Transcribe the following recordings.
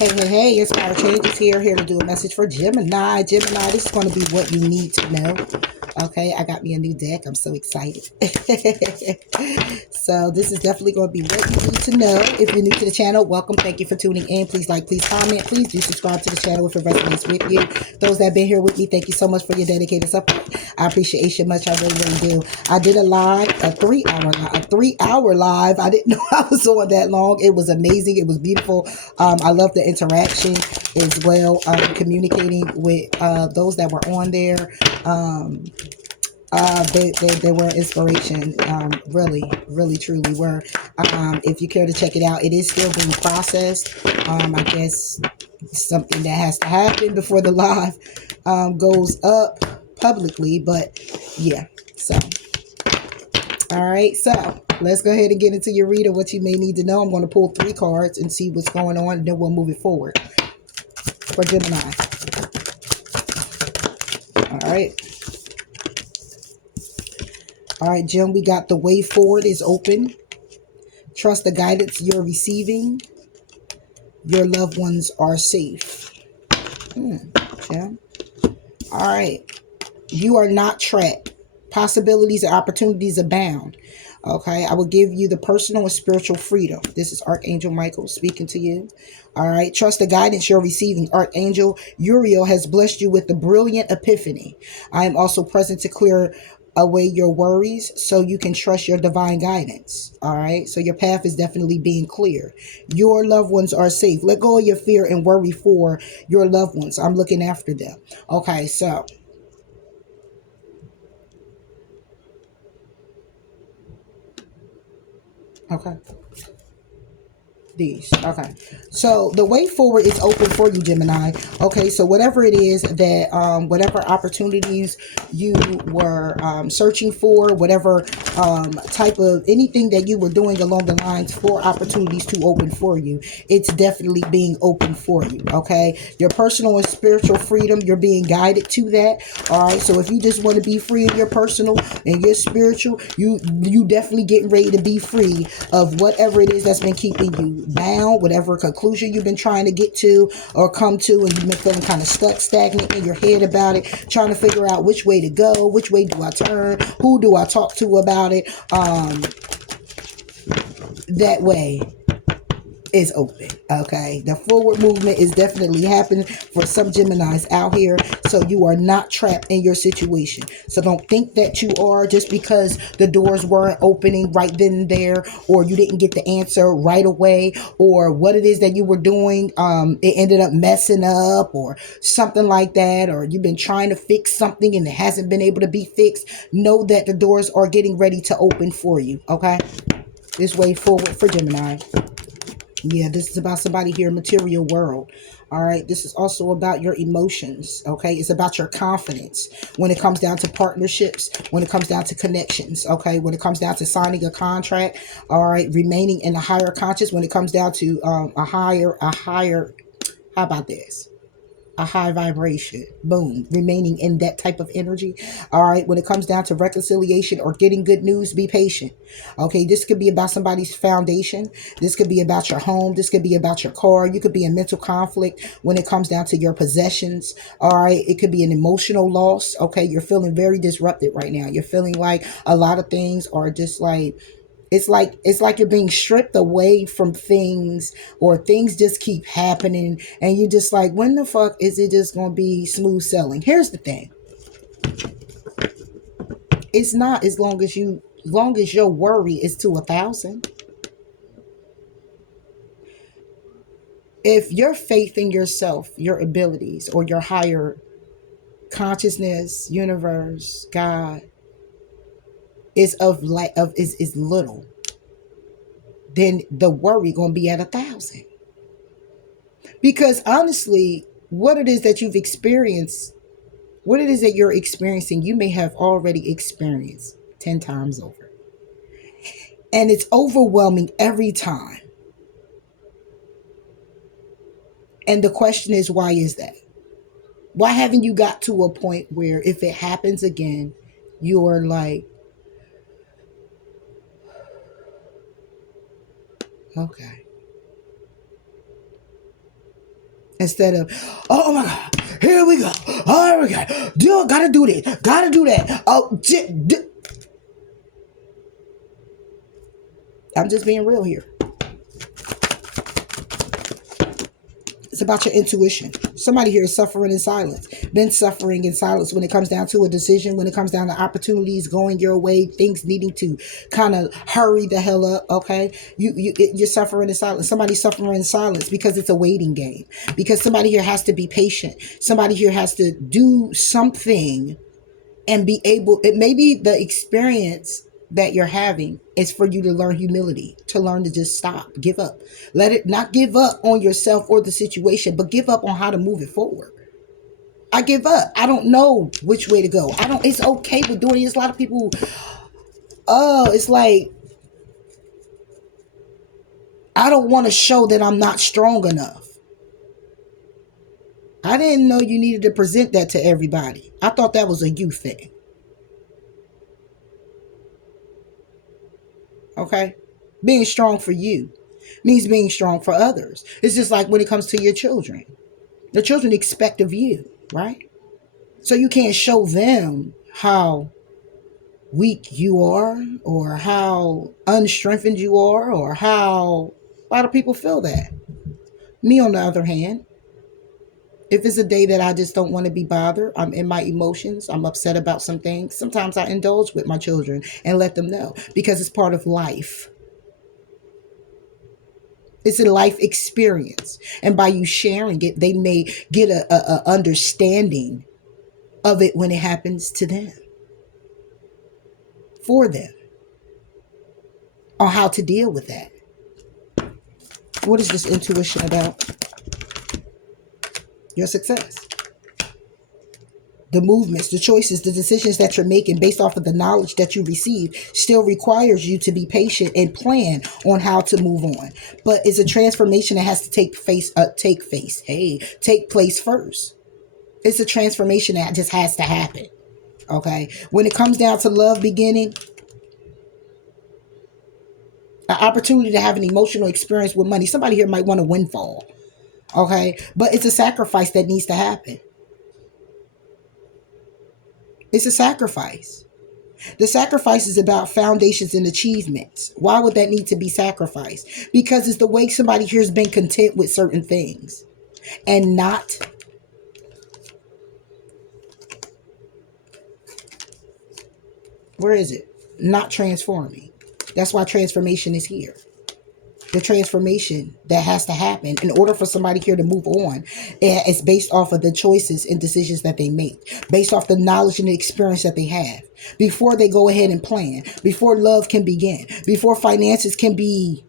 Hey, Inspire Changes here to do a message for Gemini. Gemini, this is going to be what you need to know. Okay, I got me a new deck. I'm so excited. So this is definitely going to be what you need to know. If you're new to the channel, welcome. Thank you for tuning in. Please like, please comment. Please do subscribe to the channel if it resonates with you. Those that have been here with me, thank you so much for your dedicated support. I appreciate you much. I really do. I did a live, a 3-hour live. I didn't know I was on that long. It was amazing. It was beautiful. I love the interaction as well. Communicating with those that were on there. They were inspiration. Really, truly were. If you care to check it out, it is still being processed. I guess something that has to happen before the live goes up publicly. But yeah, so all right, so let's go ahead and get into your reader. What you may need to know. I'm going to pull 3 cards and see what's going on, and then we'll move it forward for Gemini. All right. All right, Jim, we got the way forward is open. Trust the guidance you're receiving. Your loved ones are safe. Jim. All right. You are not trapped. Possibilities and opportunities abound. Okay, I will give you the personal and spiritual freedom. This is Archangel Michael speaking to you. All right, trust the guidance you're receiving. Archangel Uriel has blessed you with the brilliant epiphany. I am also present to clear away your worries so you can trust your divine guidance. All right, so your path is definitely being clear. Your loved ones are safe. Let go of your fear and worry for your loved ones. I'm looking after them. Okay, so okay. These. Okay. So the way forward is open for you, Gemini. Okay. So whatever it is that, whatever opportunities you were searching for, whatever type of anything that you were doing along the lines for opportunities to open for you, it's definitely being open for you. Okay. Your personal and spiritual freedom, you're being guided to that. All right. So if you just want to be free in your personal and your spiritual, you definitely getting ready to be free of whatever it is that's been keeping you bound, whatever conclusion you've been trying to get to or come to, and you've been feeling kind of stuck, stagnant in your head about it, trying to figure out which way to go, which way do I turn, who do I talk to about it. That way is open. Okay, the forward movement is definitely happening for some Geminis out here. So you are not trapped in your situation. So don't think that you are just because the doors weren't opening right then and there, or you didn't get the answer right away, or what it is that you were doing it ended up messing up or something like that, or you've been trying to fix something and it hasn't been able to be fixed. Know that the doors are getting ready to open for you. Okay, this way forward for Gemini. Yeah, this is about somebody here, material world. All right. This is also about your emotions. Okay. It's about your confidence when it comes down to partnerships, when it comes down to connections. Okay. When it comes down to signing a contract. All right. Remaining in a higher conscious when it comes down to a higher, how about this? A high vibration. Boom. Remaining in that type of energy. All right. When it comes down to reconciliation or getting good news, be patient. Okay. This could be about somebody's foundation. This could be about your home. This could be about your car. You could be in mental conflict when it comes down to your possessions. All right. It could be an emotional loss. Okay. You're feeling very disrupted right now. You're feeling like a lot of things are just like, it's like you're being stripped away from things, or things just keep happening and you're just like, when the fuck is it just going to be smooth sailing? Here's the thing. It's not, long as your worry is to 1,000. If your faith in yourself, your abilities, or your higher consciousness, universe, God is is little, then the worry going to be at 1,000. Because honestly, what it is that you've experienced, what it is that you're experiencing, you may have already experienced 10 times over. And it's overwhelming every time. And the question is, why is that? Why haven't you got to a point where if it happens again, you're like, okay. Instead of, oh my God, here we go. Oh my God, gotta do this, gotta do that. Oh, I'm just being real here. It's about your intuition. Somebody here is suffering in silence. Been suffering in silence when it comes down to a decision, when it comes down to opportunities going your way, things needing to kind of hurry the hell up. Okay, you're suffering in silence. Somebody's suffering in silence because it's a waiting game. Because somebody here has to be patient. Somebody here has to do something and be able. It may be the experience that you're having is for you to learn humility, to learn to just stop, give up. Let it not give up on yourself or the situation, but give up on how to move it forward. I give up. I don't know which way to go. It's okay with doing it. There's a lot of people, it's like, I don't want to show that I'm not strong enough. I didn't know you needed to present that to everybody. I thought that was a you thing. Okay? Being strong for you means being strong for others. It's just like when it comes to your children. The children expect of you, right? So you can't show them how weak you are or how unstrengthened you are or how a lot of people feel that. Me, on the other hand, if it's a day that I just don't want to be bothered, I'm in my emotions, I'm upset about some things, sometimes I indulge with my children and let them know because it's part of life. It's a life experience. And by you sharing it, they may get a understanding of it when it happens to them, for them, on how to deal with that. What is this intuition about? Your success. The movements, the choices, the decisions that you're making based off of the knowledge that you receive still requires you to be patient and plan on how to move on. But it's a transformation that has to take place first. It's a transformation that just has to happen. Okay. When it comes down to love beginning, an opportunity to have an emotional experience with money. Somebody here might want a windfall. Okay. But it's a sacrifice that needs to happen. It's a sacrifice. The sacrifice is about foundations and achievements. Why would that need to be sacrificed? Because it's the way somebody here has been content with certain things and not where is it? Not transforming. That's why transformation is here. The transformation that has to happen in order for somebody here to move on is based off of the choices and decisions that they make, based off the knowledge and the experience that they have before they go ahead and plan, before love can begin, before finances can be.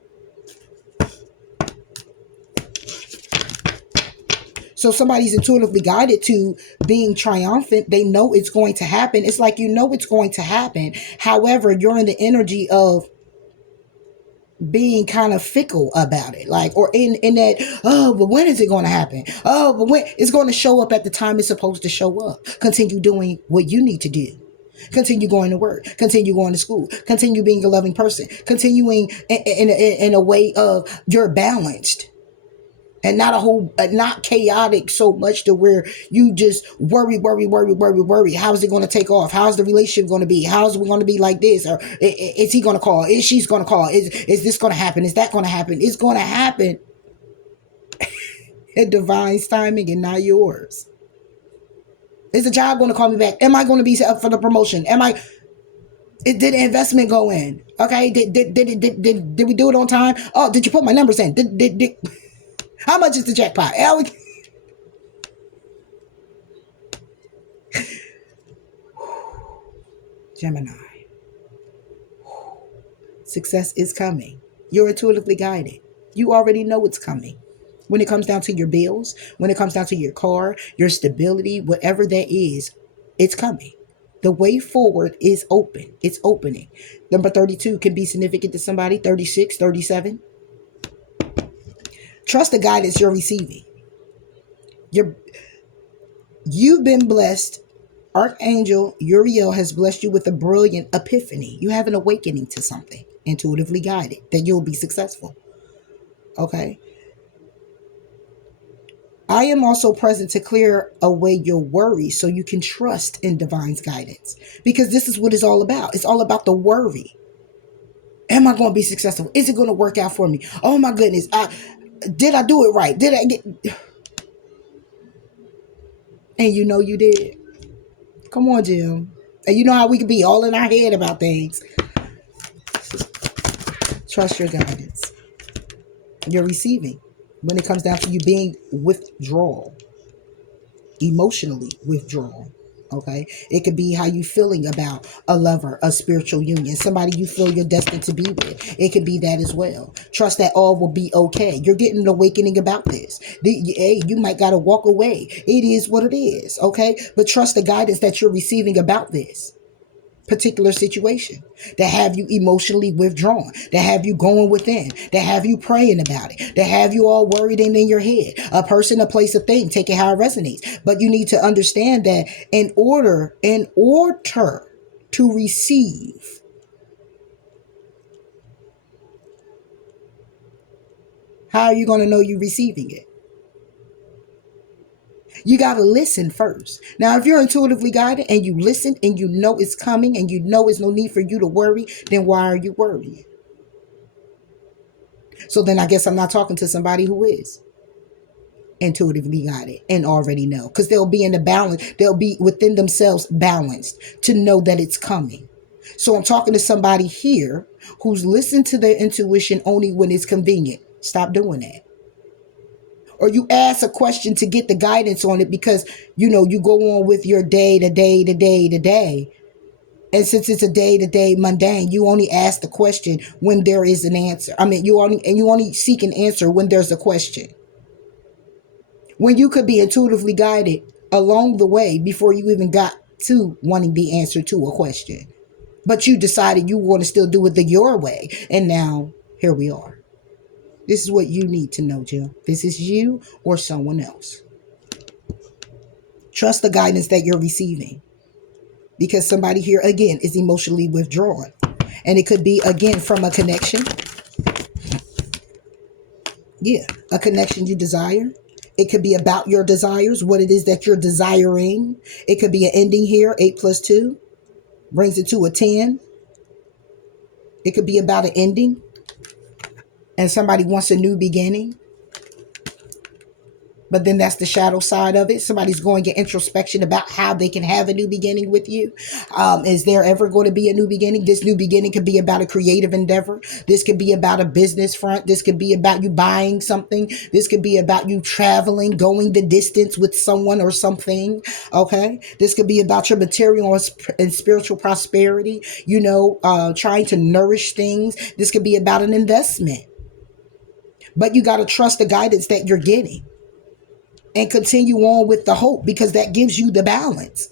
So somebody's intuitively guided to being triumphant. They know it's going to happen. It's like, you know, it's going to happen. However, you're in the energy of being kind of fickle about it, like, or in that, oh, but when is it going to happen? Oh, but when it's going to show up at the time it's supposed to show up. Continue doing what you need to do. Continue going to work. Continue going to school. Continue being a loving person. Continuing in a way of you're balanced. And not chaotic so much to where you just worry. How's it going to take off? How's the relationship going to be? How's it going to be like this? Or is he going to call? Is she's going to call? Is this going to happen? Is that going to happen? It's going to happen at divine's timing and not yours. Is the job going to call me back? Am I going to be up for the promotion? Did the investment go in? Okay. Did we do it on time? Oh, did you put my numbers in? Did how much is the jackpot? Gemini. Success is coming. You're intuitively guided. You already know it's coming. When it comes down to your bills, when it comes down to your car, your stability, whatever that is, it's coming. The way forward is open. It's opening. Number 32 can be significant to somebody. 36, 37. Trust the guidance you're receiving. You've been blessed. Archangel Uriel has blessed you with a brilliant epiphany. You have an awakening to something, intuitively guided, that you'll be successful. Okay. I am also present to clear away your worry so you can trust in divine's guidance. Because this is what it's all about. It's all about the worry. Am I going to be successful? Is it going to work out for me? Oh my goodness. Did I do it right? Did I get... And you know you did. Come on, Jim. And you know how we can be all in our head about things. Trust your guidance. You're receiving. When it comes down to you being withdrawal, emotionally withdrawal. Okay, it could be how you feeling about a lover, a spiritual union, somebody you feel you're destined to be with. It could be that as well. Trust that all will be okay. You're getting an awakening about this. Hey, you might got to walk away. It is what it is. Okay, but trust the guidance that you're receiving about this particular situation, that have you emotionally withdrawn, that have you going within, that have you praying about it, that have you all worried and in your head. A person, a place, a thing, take it how it resonates. But you need to understand that in order to receive, how are you going to know you're receiving it? You got to listen first. Now, if you're intuitively guided and you listen and you know it's coming and you know it's no need for you to worry, then why are you worrying? So then I guess I'm not talking to somebody who is intuitively guided and already know, because they'll be in the balance. They'll be within themselves balanced to know that it's coming. So I'm talking to somebody here who's listened to their intuition only when it's convenient. Stop doing that. Or you ask a question to get the guidance on it because, you know, you go on with your day to day to day to day. And since it's a day to day mundane, you only ask the question when there is an answer. I mean, you only seek an answer when there's a question. When you could be intuitively guided along the way before you even got to wanting the answer to a question. But you decided you want to still do it your way. And now here we are. This is what you need to know, Jill. This is you or someone else. Trust the guidance that you're receiving. Because somebody here, again, is emotionally withdrawn. And it could be, again, from a connection. Yeah, a connection you desire. It could be about your desires, what it is that you're desiring. It could be an ending here, 8 plus 2. Brings it to a 10. It could be about an ending. And somebody wants a new beginning. But then that's the shadow side of it. Somebody's going to introspection about how they can have a new beginning with you. Is there ever going to be a new beginning? This new beginning could be about a creative endeavor. This could be about a business front. This could be about you buying something. This could be about you traveling, going the distance with someone or something. Okay. This could be about your material and spiritual prosperity, you know, trying to nourish things. This could be about an investment. But you got to trust the guidance that you're getting. And continue on with the hope, because that gives you the balance.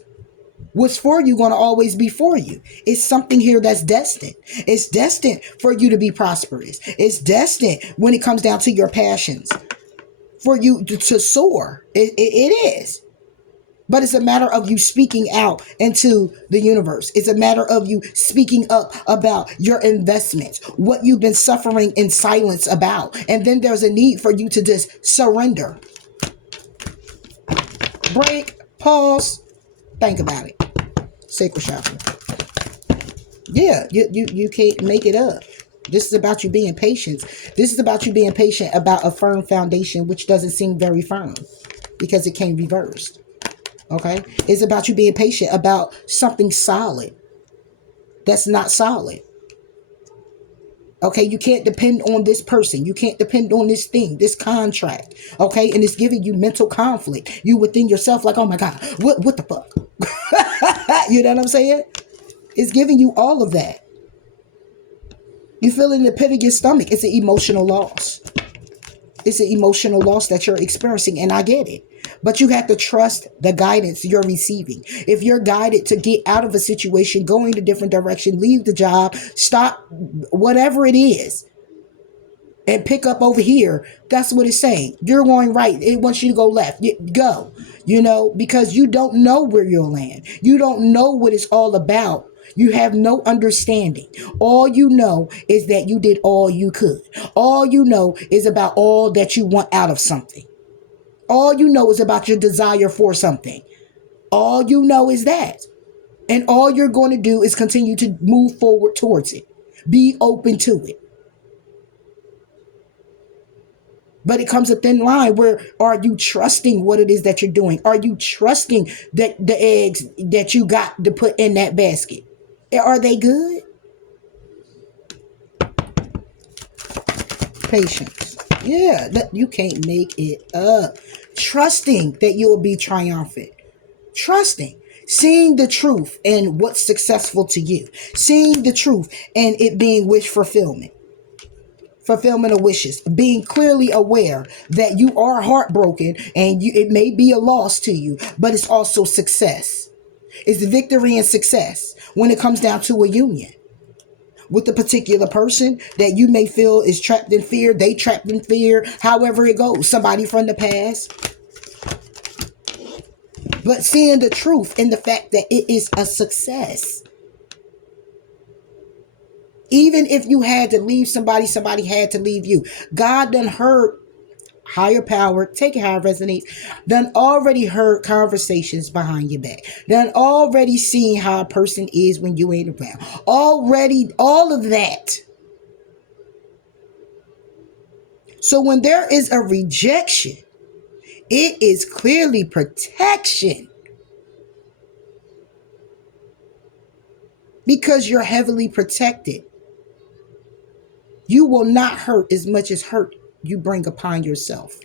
What's for you going to always be for you. It's something here that's destined. It's destined for you to be prosperous. It's destined when it comes down to your passions for you to soar. It is. But it's a matter of you speaking out into the universe. It's a matter of you speaking up about your investments, what you've been suffering in silence about. And then there's a need for you to just surrender. Break, pause, think about it. Sacred chakra. Yeah, you can't make it up. This is about you being patient. This is about you being patient about a firm foundation, which doesn't seem very firm because it can't be reversed. Okay? It's about you being patient about something solid that's not solid. Okay, you can't depend on this person. You can't depend on this thing, this contract. Okay, and it's giving you mental conflict. You within yourself like, oh my God, what the fuck? You know what I'm saying? It's giving you all of that. You feel it in the pit of your stomach. It's an emotional loss. It's an emotional loss that you're experiencing, and I get it. But you have to trust the guidance you're receiving. If you're guided to get out of a situation, go in a different direction, leave the job, stop whatever it is, and pick up over here, that's what it's saying. You're going right. It wants you to go left. Go, you know, because you don't know where you'll land. You don't know what it's all about. You have no understanding. All you know is that you did all you could. All you know is about all that you want out of something. All you know is about your desire for something. All you know is that. And all you're going to do is continue to move forward towards it. Be open to it. But it comes a thin line where, are you trusting what it is that you're doing? Are you trusting that the eggs that you got to put in that basket, are they good? Patience. Yeah, that you can't make it up. Trusting that you will be triumphant. Trusting. Seeing the truth and what's successful to you. Seeing the truth and it being wish fulfillment. Fulfillment of wishes. Being clearly aware that you are heartbroken and it may be a loss to you, but it's also success. It's victory and success when it comes down to a union with a particular person that you may feel is trapped in fear. They trapped in fear, however it goes. Somebody from the past. But seeing the truth in the fact that it is a success. Even if you had to leave somebody, somebody had to leave you. God done heard, higher power, take it how it resonates, done already heard conversations behind your back. Done already seen how a person is when you ain't around. Already, all of that. So when there is a rejection, it is clearly protection. Because you're heavily protected. You will not hurt as much as hurt you bring upon yourself.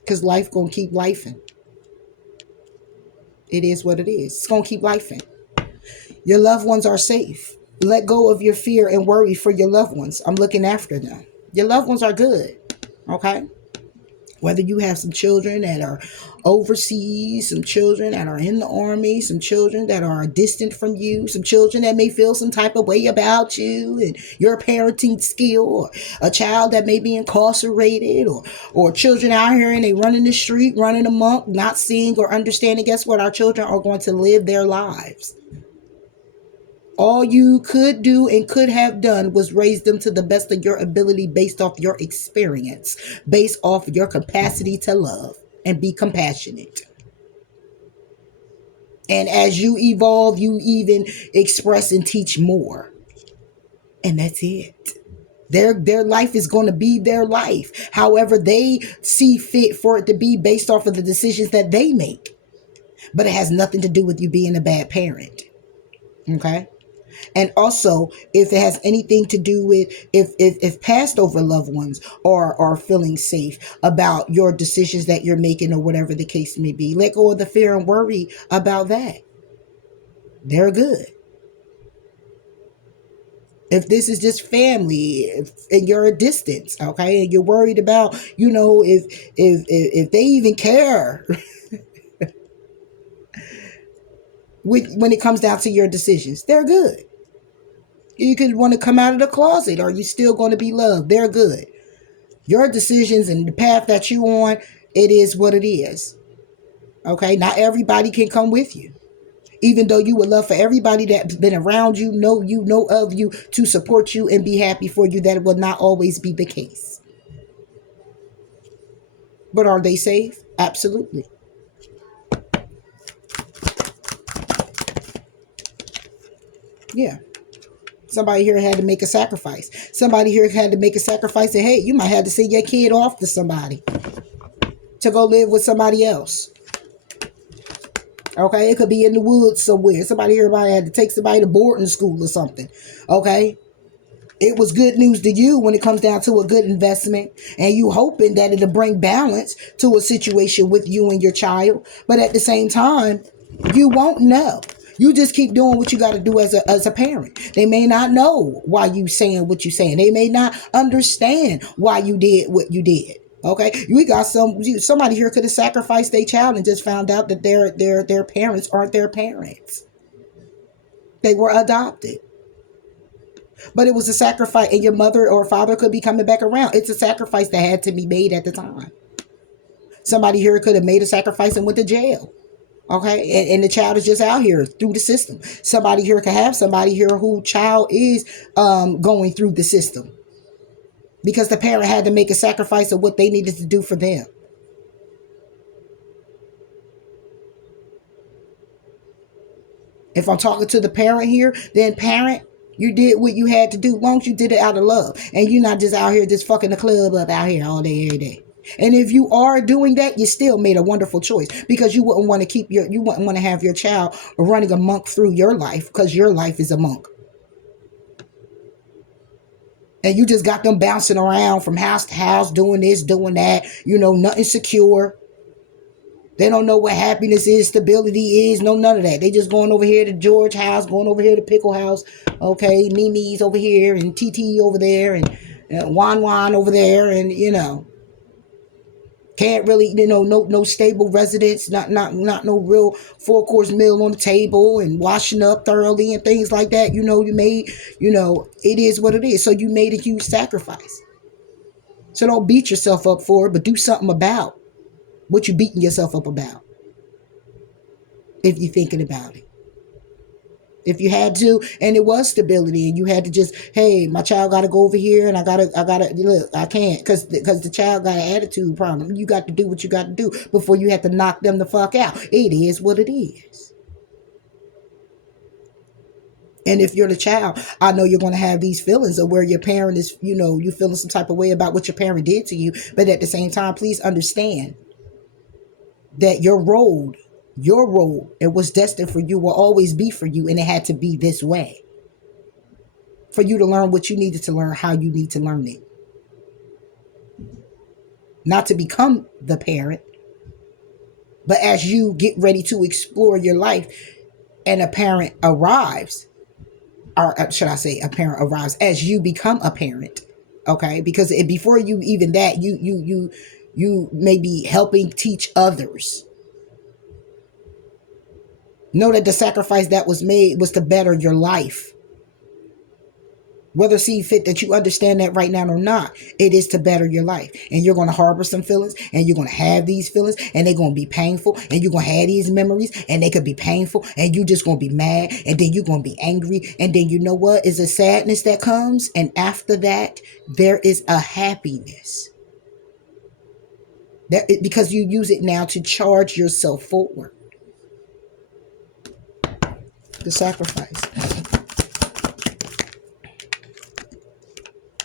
Because life gonna keep lifing. It is what it is. It's gonna keep lifing. Your loved ones are safe. Let go of your fear and worry for your loved ones. I'm looking after them. Your loved ones are good. Okay? Whether you have some children that are overseas, some children that are in the army, some children that are distant from you, some children that may feel some type of way about you and your parenting skill, or a child that may be incarcerated, or children out here and they running the street, running amok, not seeing or understanding. Guess what? Our children are going to live their lives. All you could do and could have done was raise them to the best of your ability based off your experience, based off your capacity to love and be compassionate. And as you evolve, you even express and teach more. And that's it. Their life is going to be their life. However, they see fit for it to be based off of the decisions that they make. But it has nothing to do with you being a bad parent. Okay? And also, if it has anything to do with if passed over loved ones are feeling safe about your decisions that you're making or whatever the case may be, let go of the fear and worry about that. They're good. If this is just family and you're a distance, okay, and you're worried about, if they even care when it comes down to your decisions, they're good. You could want to come out of the closet. Are you still going to be loved? They're good. Your decisions and the path that you on, it is what it is. Okay? Not everybody can come with you. Even though you would love for everybody that's been around you, know of you, to support you and be happy for you, that will not always be the case. But are they safe? Absolutely. Yeah. Somebody here had to make a sacrifice. Somebody here had to make a sacrifice. And hey, you might have to send your kid off to somebody to go live with somebody else. Okay, it could be in the woods somewhere. Somebody here might have to take somebody to boarding school or something. Okay, it was good news to you when it comes down to a good investment, and you hoping that it'll bring balance to a situation with you and your child. But at the same time, you won't know. You just keep doing what you got to do as a parent. They may not know why you saying what you saying. They may not understand why you did what you did. Okay, we got somebody here could have sacrificed their child and just found out that their parents aren't their parents. They were adopted. But it was a sacrifice, and your mother or father could be coming back around. It's a sacrifice that had to be made at the time. Somebody here could have made a sacrifice and went to jail. Okay, and the child is just out here through the system. Somebody here could have somebody here who child is going through the system because the parent had to make a sacrifice of what they needed to do for them. If I'm talking to the parent here, then parent, you did what you had to do. Long as you did it out of love, and you're not just out here just fucking the club up out here all day every day. And if you are doing that, you still made a wonderful choice because you wouldn't want to you wouldn't want to have your child running a monk through your life because your life is a monk. And you just got them bouncing around from house to house, doing this, doing that, nothing secure. They don't know what happiness is, stability is, no none of that. They just going over here to George House, going over here to Pickle House, okay, Mimi's over here and TT over there and Wan Wan over there, and can't really, no stable residence, not no real 4-course meal on the table and washing up thoroughly and things like that. You made, it is what it is. So you made a huge sacrifice. So don't beat yourself up for it, but do something about what you're beating yourself up about. If you're thinking about it. If you had to, and it was stability, and you had to just, hey, my child got to go over here, and I gotta look, I can't, because the child got an attitude problem. You got to do what you got to do before you have to knock them the fuck out. It is what it is. And if you're the child, I know you're going to have these feelings of where your parent is, you feeling some type of way about what your parent did to you. But at the same time, please understand that your role, it was destined for you, will always be for you, and it had to be this way. For you to learn what you needed to learn, how you need to learn it. Not to become the parent, but as you get ready to explore your life and a parent arrives, or should I say a parent arrives as you become a parent, okay? Because before you even that, you may be helping teach others. Know that the sacrifice that was made was to better your life. Whether see fit that you understand that right now or not, it is to better your life. And you're going to harbor some feelings, and you're going to have these feelings, and they're going to be painful, and you're going to have these memories, and they could be painful, and you're just going to be mad, and then you're going to be angry, and then you know what? Is a sadness that comes, and after that, there is a happiness. Because you use it now to charge yourself forward. The sacrifice.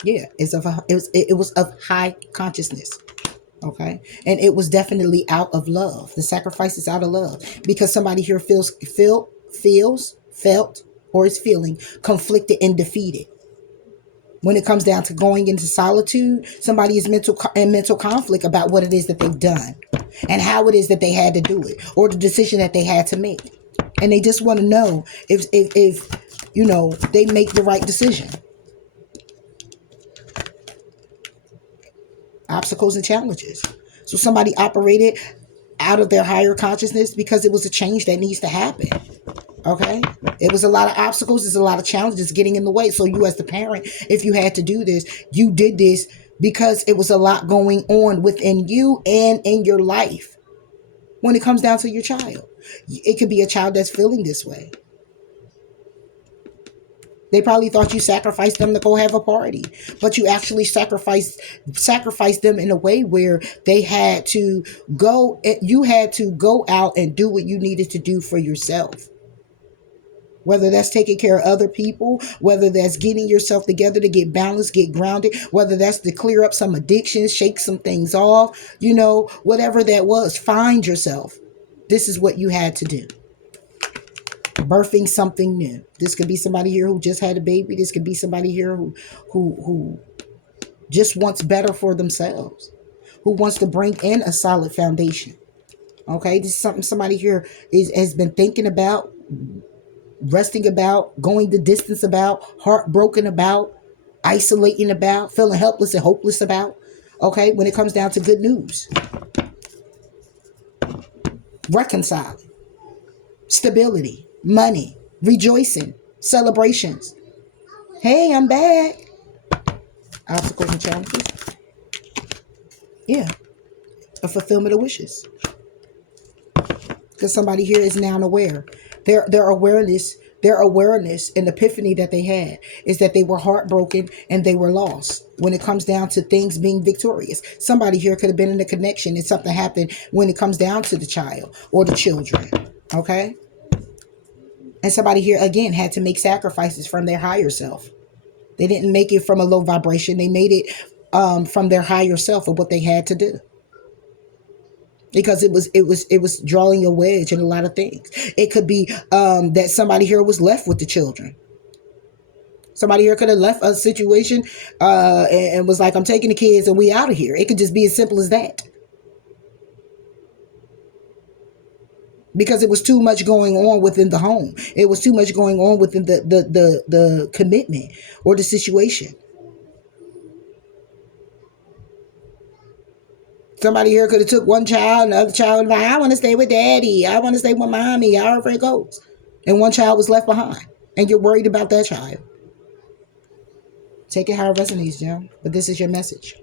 Yeah, it was of high consciousness. Okay, and it was definitely out of love. The sacrifice is out of love because somebody here felt, or is feeling conflicted and defeated. When it comes down to going into solitude, somebody is in mental conflict about what it is that they've done and how it is that they had to do it, or the decision that they had to make, and they just want to know if they make the right decision. Obstacles and challenges. So somebody operated out of their higher consciousness because it was a change that needs to happen. Okay? It was a lot of obstacles. There's a lot of challenges getting in the way. So you as the parent, if you had to do this, you did this because it was a lot going on within you and in your life. When it comes down to your child, it could be a child that's feeling this way. They probably thought you sacrificed them to go have a party, but you actually sacrificed them in a way where they had to go. You had to go out and do what you needed to do for yourself. Whether that's taking care of other people, whether that's getting yourself together to get balanced, get grounded, whether that's to clear up some addictions, shake some things off, whatever that was, find yourself. This is what you had to do. Birthing something new. This could be somebody here who just had a baby. This could be somebody here who just wants better for themselves, who wants to bring in a solid foundation. Okay, this is something somebody here has been thinking about, resting about, going the distance about, heartbroken about, isolating about, feeling helpless and hopeless about. Okay, when it comes down to good news, reconciling, stability, money, rejoicing, celebrations. Hey, I'm back. Obstacles and challenges. Yeah. A fulfillment of wishes. Because somebody here is now aware. Their awareness and epiphany that they had is that they were heartbroken and they were lost when it comes down to things being victorious. Somebody here could have been in a connection and something happened when it comes down to the child or the children. Okay? And somebody here, again, had to make sacrifices from their higher self. They didn't make it from a low vibration. They made it from their higher self of what they had to do. Because it was drawing a wedge in a lot of things. It could be that somebody here was left with the children. Somebody here could have left a situation and was like, I'm taking the kids and we out of here. It could just be as simple as that. Because it was too much going on within the home. It was too much going on within the commitment or the situation. Somebody here could have took one child and the other child was like, I want to stay with daddy. I want to stay with mommy. However it goes. And one child was left behind. And you're worried about that child. Take it how it resonates, Jim. But this is your message.